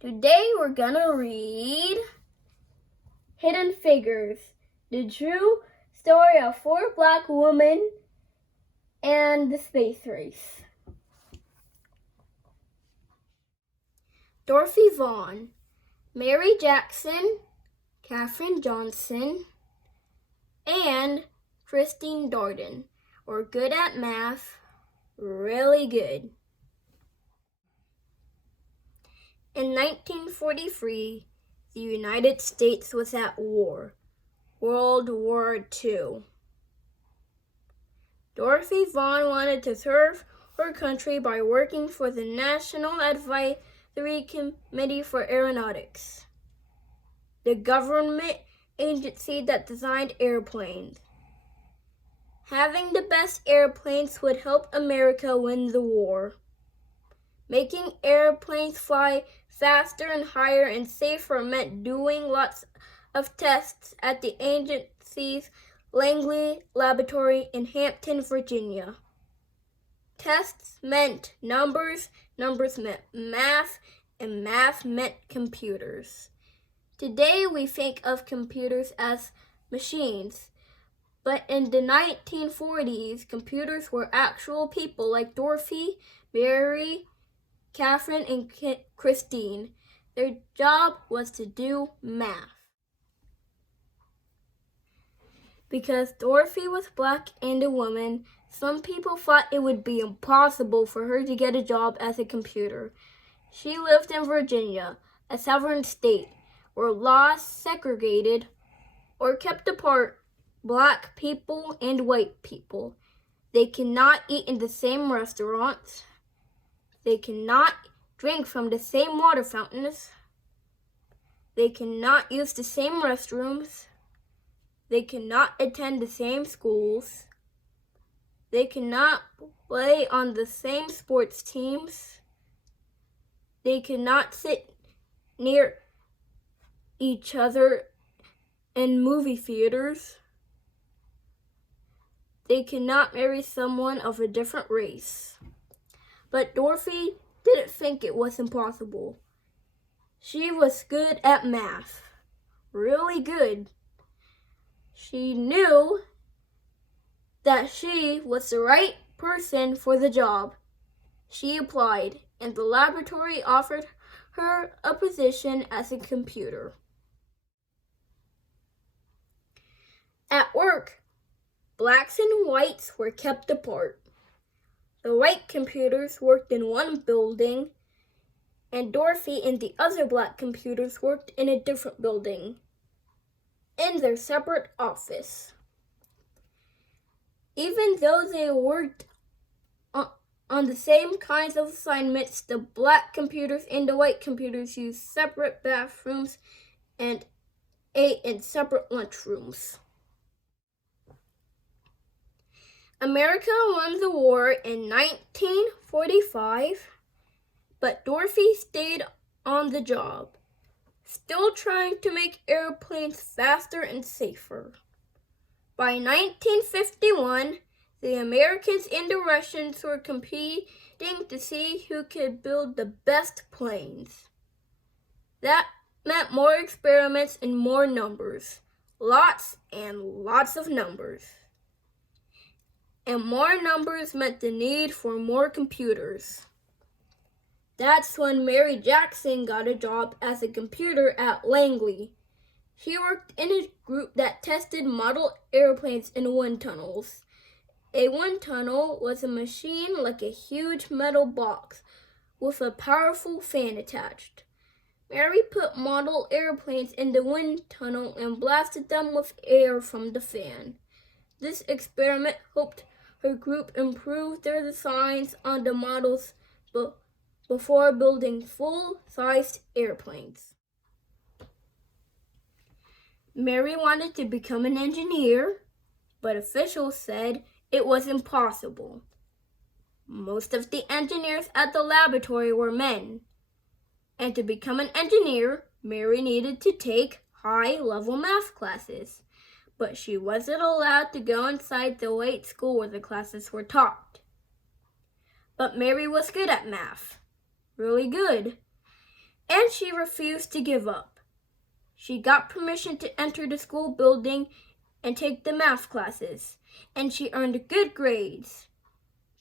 Today we're gonna read Hidden Figures, the true story of 4 black women and the space race. Dorothy Vaughan, Mary Jackson, Katherine Johnson, and Christine Darden were good at math, really good. In 1943, the United States was at war, World War II. Dorothy Vaughan wanted to serve her country by working for the National Advisory Committee for Aeronautics, the government agency that designed airplanes. Having the best airplanes would help America win the war. Making airplanes fly faster and higher and safer meant doing lots of tests at the agency's Langley Laboratory in Hampton, Virginia. Tests meant numbers, numbers meant math, and math meant computers. Today we think of computers as machines, but in the 1940s, computers were actual people like Dorothy, Mary, Katherine, and Christine. Their job was to do math. Because Dorothy was black and a woman, some people thought it would be impossible for her to get a job as a computer. She lived in Virginia, a southern state, where laws segregated or kept apart black people and white people. They cannot eat in the same restaurants. They cannot drink from the same water fountains. They cannot use the same restrooms. They cannot attend the same schools. They cannot play on the same sports teams. They cannot sit near each other in movie theaters. They cannot marry someone of a different race. But Dorothy didn't think it was impossible. She was good at math, really good. She knew that she was the right person for the job. She applied, and the laboratory offered her a position as a computer. At work, blacks and whites were kept apart. The white computers worked in one building, and Dorothy and the other black computers worked in a different building, in their separate office. Even though they worked on the same kinds of assignments, the black computers and the white computers used separate bathrooms and ate in separate lunchrooms. America won the war in 1945, but Dorothy stayed on the job, still trying to make airplanes faster and safer. By 1951, the Americans and the Russians were competing to see who could build the best planes. That meant more experiments and more numbers, lots and lots of numbers. And more numbers meant the need for more computers. That's when Mary Jackson got a job as a computer at Langley. She worked in a group that tested model airplanes in wind tunnels. A wind tunnel was a machine like a huge metal box with a powerful fan attached. Mary put model airplanes in the wind tunnel and blasted them with air from the fan. This experiment helped her group improve their designs on the models before building full-sized airplanes. Mary wanted to become an engineer, but officials said it was impossible. Most of the engineers at the laboratory were men, and to become an engineer, Mary needed to take high-level math classes, but she wasn't allowed to go inside the white school where the classes were taught. But Mary was good at math, really good, and she refused to give up. She got permission to enter the school building and take the math classes, and she earned good grades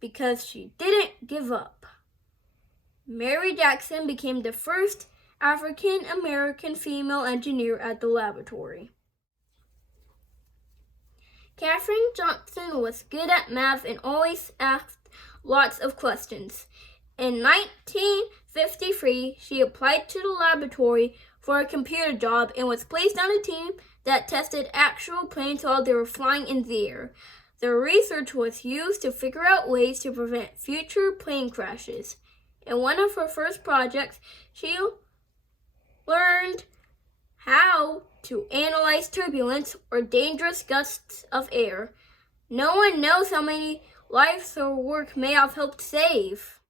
because she didn't give up. Mary Jackson became the first African American female engineer at the laboratory. Katherine Johnson was good at math and always asked lots of questions. In 1953, she applied to the laboratory for a computer job and was placed on a team that tested actual planes while they were flying in the air. The research was used to figure out ways to prevent future plane crashes. In one of her first projects, she learned how to analyze turbulence or dangerous gusts of air. No one knows how many lives her work may have helped save.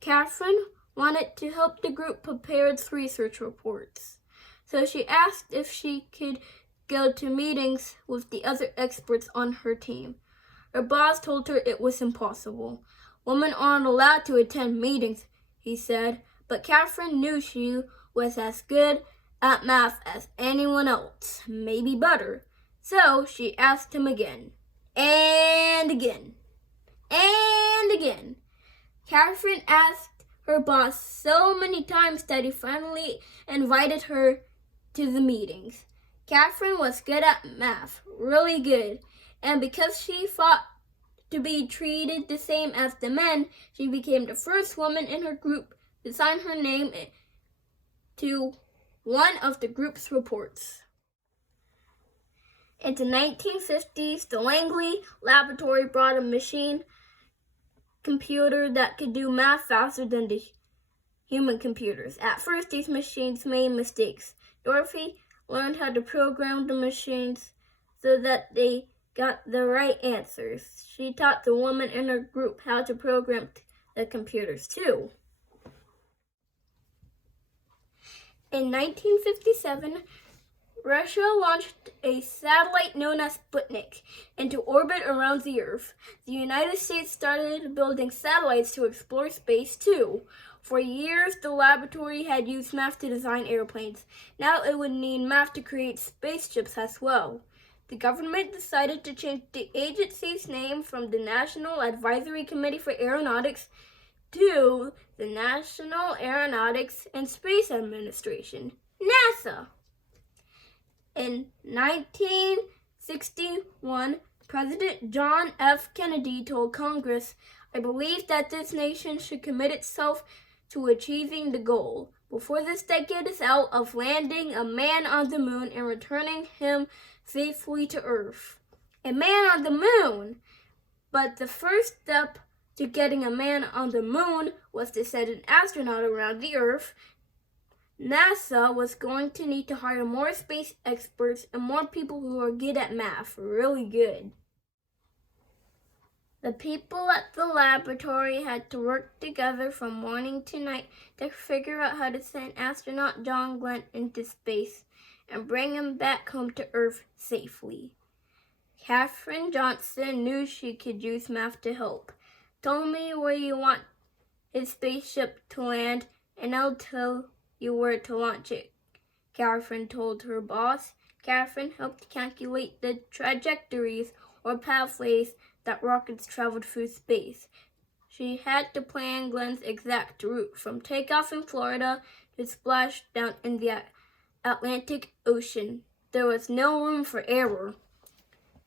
Katherine wanted to help the group prepare its research reports, so she asked if she could go to meetings with the other experts on her team. Her boss told her it was impossible. Women aren't allowed to attend meetings, he said, but Katherine knew she was as good at math as anyone else, maybe better. So she asked him again, and again, and again. Katherine asked her boss so many times that he finally invited her to the meetings. Katherine was good at math, really good, and because she fought to be treated the same as the men, she became the first woman in her group to sign her name to one of the group's reports. In the 1950s, the Langley Laboratory brought a machine computer that could do math faster than the human computers. At first, these machines made mistakes. Dorothy learned how to program the machines so that they got the right answers. She taught the women in her group how to program the computers too. In 1957, Russia launched a satellite known as Sputnik into orbit around the Earth. The United States started building satellites to explore space too. For years, the laboratory had used math to design airplanes. Now it would need math to create spaceships as well. The government decided to change the agency's name from the National Advisory Committee for Aeronautics to the National Aeronautics and Space Administration, NASA. In 1961, President John F. Kennedy told Congress, "I believe that this nation should commit itself to achieving the goal, before this decade is out, of landing a man on the moon and returning him safely to Earth." A man on the moon! But the first step to getting a man on the moon was to send an astronaut around the Earth. NASA was going to need to hire more space experts and more people who are good at math, really good. The people at the laboratory had to work together from morning to night to figure out how to send astronaut John Glenn into space and bring him back home to Earth safely. Katherine Johnson knew she could use math to help. "Tell me where you want his spaceship to land, and I'll tell you where to launch it," Katherine told her boss. Katherine helped calculate the trajectories or pathways that rockets traveled through space. She had to plan Glenn's exact route from takeoff in Florida to splashdown in the Atlantic Ocean. There was no room for error.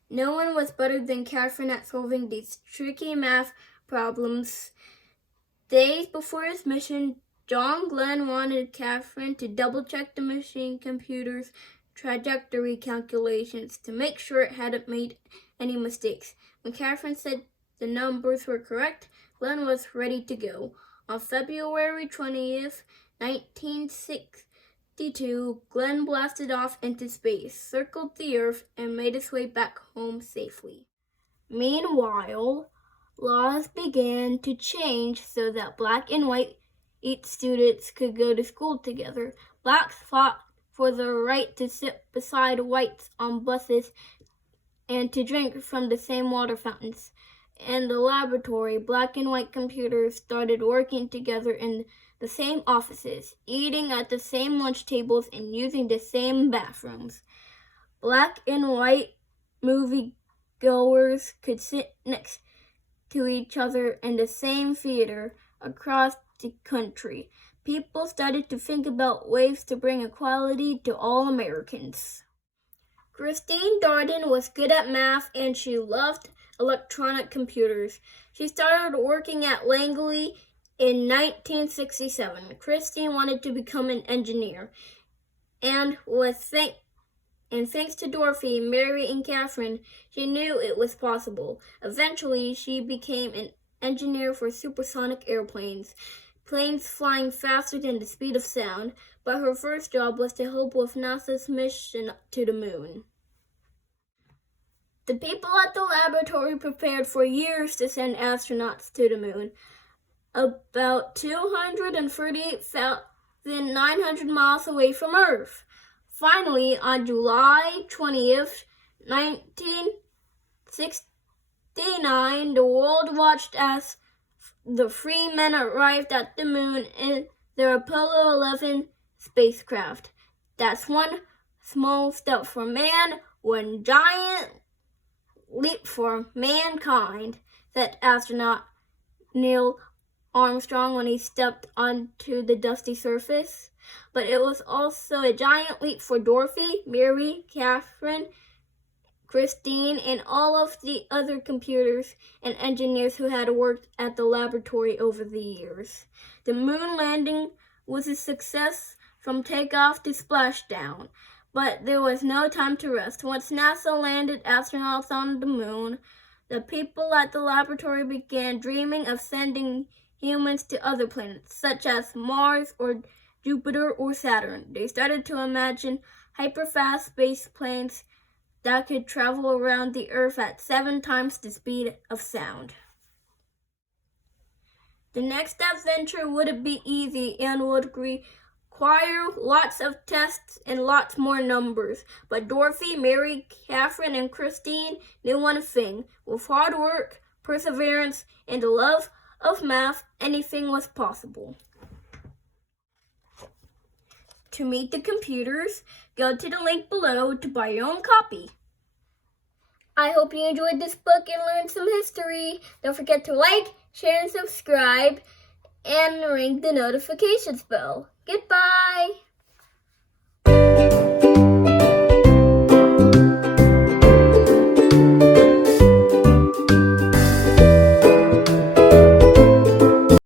No one was better than Katherine at solving these tricky math problems. Days before his mission, John Glenn wanted Katherine to double-check the machine computer's trajectory calculations to make sure it hadn't made any mistakes. When Katherine said the numbers were correct, Glenn was ready to go. On February 20th, 1962, Glenn blasted off into space, circled the Earth, and made his way back home safely. Meanwhile, laws began to change so that black and white students could go to school together. Blacks fought for the right to sit beside whites on buses and to drink from the same water fountains. and the laboratory, black and white computers started working together in the same offices, eating at the same lunch tables, and using the same bathrooms. Black and white moviegoers could sit next to each other in the same theater across the country. People started to think about ways to bring equality to all Americans. Christine Darden was good at math and she loved electronic computers. She started working at Langley in 1967. Christine wanted to become an engineer, and thanks to Dorothy, Mary, and Catherine, she knew it was possible. Eventually, she became an engineer for supersonic airplanes, planes flying faster than the speed of sound, but her first job was to help with NASA's mission to the moon. The people at the laboratory prepared for years to send astronauts to the moon, about 238,900 miles away from Earth. Finally, on July 20th, 1969, the world watched as the three men arrived at the moon in their Apollo 11 spacecraft. That's one small step for man, one giant leap for mankind, said astronaut Neil Armstrong when he stepped onto the dusty surface. But it was also a giant leap for Dorothy, Mary, Catherine, Christine, and all of the other computers and engineers who had worked at the laboratory over the years. The moon landing was a success from takeoff to splashdown, but there was no time to rest. Once NASA landed astronauts on the moon, the people at the laboratory began dreaming of sending humans to other planets, such as Mars or Jupiter or Saturn. They started to imagine hyperfast space planes that could travel around the Earth at 7 times the speed of sound. The next adventure wouldn't be easy and would require lots of tests and lots more numbers. But Dorothy, Mary, Catherine, and Christine knew one thing. With hard work, perseverance, and the love of math, anything was possible. To meet the computers, go to the link below to buy your own copy. I hope you enjoyed this book and learned some history. Don't forget to like, share, and subscribe, and ring the notifications bell. Goodbye!